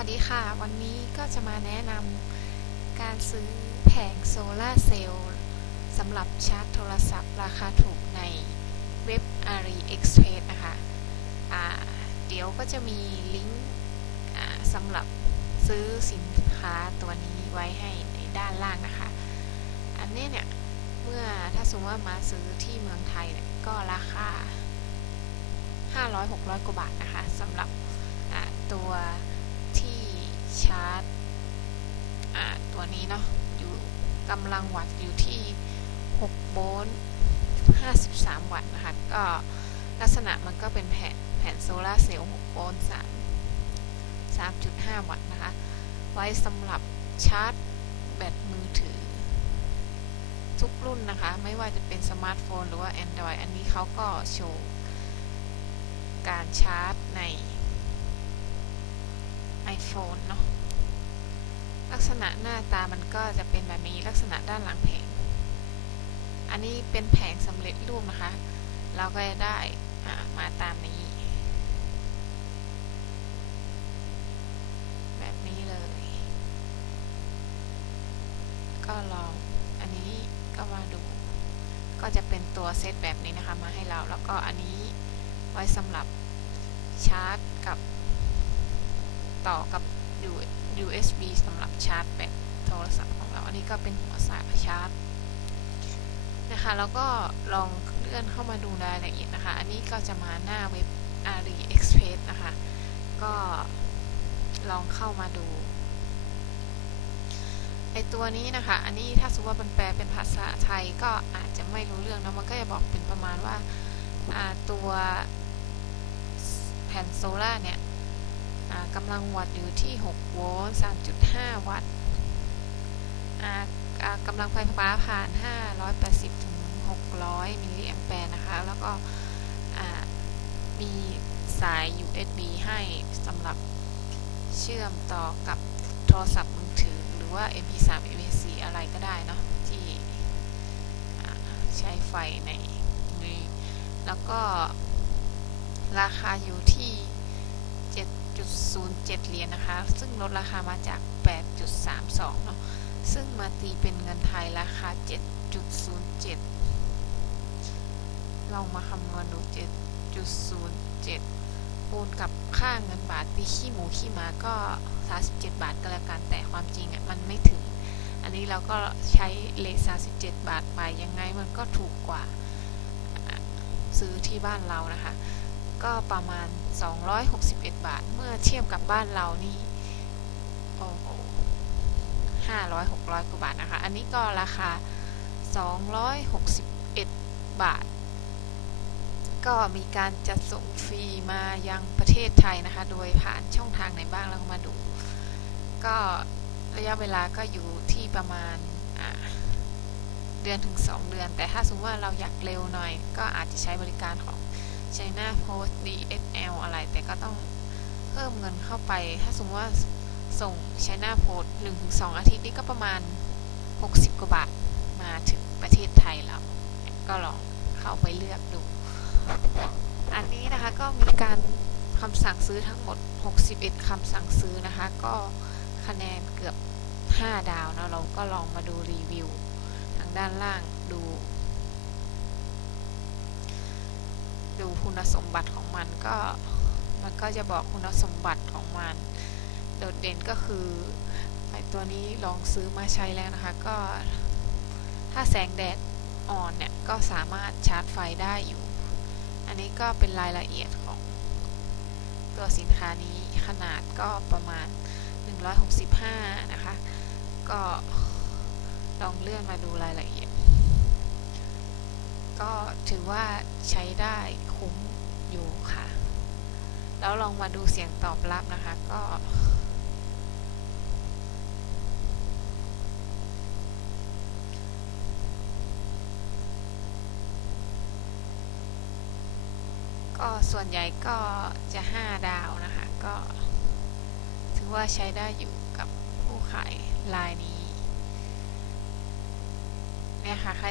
วัสดีค่ะ วันนี้ก็จะมาแนะนำการซื้อแผงโซลาร์เซลล์สำหรับชาร์จโทรศัพท์ราคาถูกในเว็บ AliExpress นะคะอ่าเดี๋ยวก็จะมีลิงก์สำหรับซื้อสินค้าตัวนี้ไว้ให้ในด้านล่างนะคะ อันนี้เนี่ย เมื่อถ้าสมมติว่ามาซื้อที่เมืองไทยเนี่ยก็ราคา 500-600 กว่าบาทนะคะสำหรับตัว ที่ชาร์จตัวนี้เนาะอยู่กำลังวัตต์อยู่ที่ 6 โวลต์ 53 วัตต์นะคะก็ลักษณะมันก็เป็นแผ่นแผ่นโซลาเซลล์6โวลต์ 3 3.5 วัตต์นะคะ ไว้สำหรับชาร์จแบตมือถือ ทุกรุ่นนะคะ ไม่ว่าจะเป็นสมาร์ทโฟนหรือว่า Android อันนี้เขาก็โชว์การชาร์จใน iPhone เนาะลักษณะหน้าตามันก็จะเป็นแบบนี้ลักษณะด้านหลังแผง อันนี้เป็นแผงสำเร็จรูปนะคะ เราก็จะได้อ่ามาตามนี้ แบบนี้เลย ก็ลองอันนี้ก็มาดู ก็จะเป็นตัวเซตแบบนี้นะคะมาให้เราแล้วก็อันนี้ไว้สำหรับชาร์จกับ ต่อกับ USB สำหรับชาร์จแบตโทรศัพท์ของเรา อันนี้ก็เป็นหัวสายชาร์จนะคะ แล้วก็ลองเลื่อนเข้ามาดูรายละเอียดนะคะ อันนี้ก็จะมาหน้าเว็บ AliExpress นะคะ ก็ลองเข้ามาดูไอตัวนี้นะคะ อันนี้ถ้าสมมติว่ามันแปลเป็นภาษาไทยก็อาจจะไม่รู้เรื่องนะมันก็จะบอกเป็นประมาณว่าตัวแผ่นโซล่าเนี่ย กำลังวัตต์อยู่ที่ 6 โวลต์3.5 วัตต์กำลังไฟฟ้าผ่าน 580 ถึง 600 มิลลิแอมแปร์นะคะ แล้วก็มีสาย USB ให้สำหรับเชื่อมต่อกับโทรศัพท์มือถือ หรือว่า MP3 MP4 อะไรก็ได้เนาะที่ใช้ไฟในนี้ แล้วก็ราคาอยู่ที่ 7.07 เหรียญนะคะ ซึ่งลดราคามาจาก 8.32 เนาะ ซึ่งมาตีเป็นเงินไทยราคา 7.07 เรามาคำนวณดู 7.07 คูณกับค่าเงินบาทตีขี้หมูขี้หมาก็ 37 บาทก็แล้วกัน แต่ความจริงอะมันไม่ถึง อันนี้เราก็ใช้เลท37 บาทไป ยังไงมันก็ถูกกว่า ซื้อที่บ้านเรานะคะ ก็ประมาณ 261 บาท เมื่อเทียบกับบ้านเรานี่โอ้โห500 600กว่าบาทนะคะ อันนี้ก็ราคา 261 บาท ก็มีการจัดส่งฟรีมายังประเทศไทยนะคะ โดยผ่านช่องทางไหนบ้างเรามาดู ก็ระยะเวลาก็อยู่ที่ประมาณเดือนถึง 2 เดือน แต่ถ้าสมมติว่าเราอยากเร็วหน่อย ก็อาจจะใช้บริการของ China Post DSL อะไร แต่ก็ต้องเพิ่มเงินเข้าไป ถ้าสมมติว่าส่ง China Post 1-2 อาทิตย์นี่ก็ประมาณ 60 กว่าบาทมาถึงประเทศไทยแล้ว ก็ลองเข้าไปเลือกดู อันนี้นะคะก็มีการคำสั่งซื้อทั้งหมด 61คำสั่งซื้อนะคะ ก็คะแนนเกือบ 5 ดาวนะเราก็ลองมาดูรีวิว ทางด้านล่างดู ดูคุณสมบัติของมันก็มันก็จะบอกคุณสมบัติของมัน โดดเด่นก็คือไอตัวนี้ลองซื้อมาใช้แล้วนะคะ ก็ถ้าแสงแดดอ่อนเนี่ย ก็สามารถชาร์จไฟได้อยู่ อันนี้ก็เป็นรายละเอียดของตัวสินค้านี้ขนาดก็ประมาณ 165 นะคะ ก็ลองเลื่อนมาดูรายละเอียด ก็ถือว่าใช้ได้คุ้มอยู่ค่ะ แล้วลองมาดูเสียงตอบรับนะคะก็ก็ส่วนใหญ่ก็จะ 5 ดาวนะคะ ก็ ถือว่าใช้ได้อยู่กับผู้ขายรายนี้ เนี่ยค่ะใคร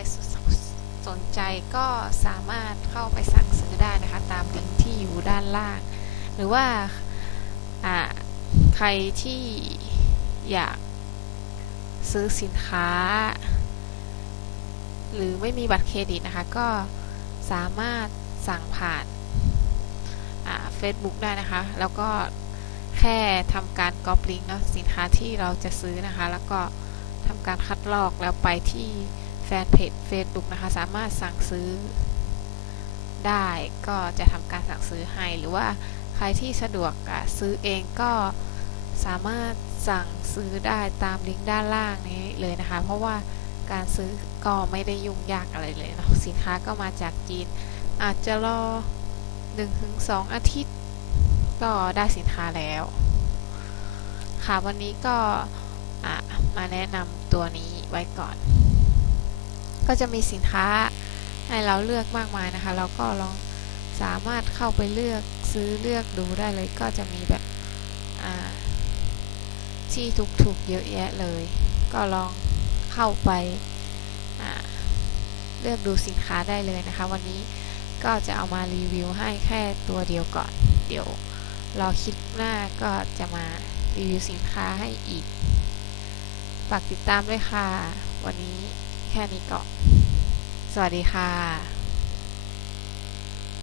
สนใจก็สามารถเข้าไปสั่งซื้อได้นะคะ ตามลิงก์ที่อยู่ด้านล่าง หรือว่าใครที่อยากซื้อสินค้า หรือไม่มีบัตรเครดิตนะคะ ก็สามารถสั่งผ่านเฟซบุ๊กได้นะคะ แล้วก็แค่ทำการก๊อปลิงก์เนาะสินค้าที่เราจะซื้อนะคะ แล้วก็ทำการคัดลอกแล้วไปที่ นเพจ Facebook นะคะ สามารถสั่งซื้อได้ก็จะทำการสั่งซื้อให้ หรือว่าใครที่สะดวกซื้อเองก็สามารถสั่งซื้อได้ตามลิงก์ด้านล่างนี้เลยนะคะ เพราะว่าการซื้อก็ไม่ได้ยุ่งยากอะไรเลยเนาะสินค้าก็มาจากจีน อาจจะรอ 1-2 อาทิตย์ ก็ได้สินค้าแล้ว ค่ะวันนี้ก็มาแนะนำตัวนี้ไว้ก่อน ก็จะมีสินค้าให้เราเลือกมากมายนะคะ เราก็ลองสามารถเข้าไปเลือกซื้อเลือกดูได้เลย ก็จะมีแบบที่ถูกๆเยอะแยะเลย ก็ลองเข้าไปเลือกดูสินค้าได้เลยนะคะ วันนี้ก็จะเอามารีวิวให้แค่ตัวเดียวก่อน เดี๋ยวรอคลิปหน้าก็จะมารีวิวสินค้าให้อีก ฝากติดตามด้วยค่ะ วันนี้ แค่นี้ก่อน สวัสดีค่ะ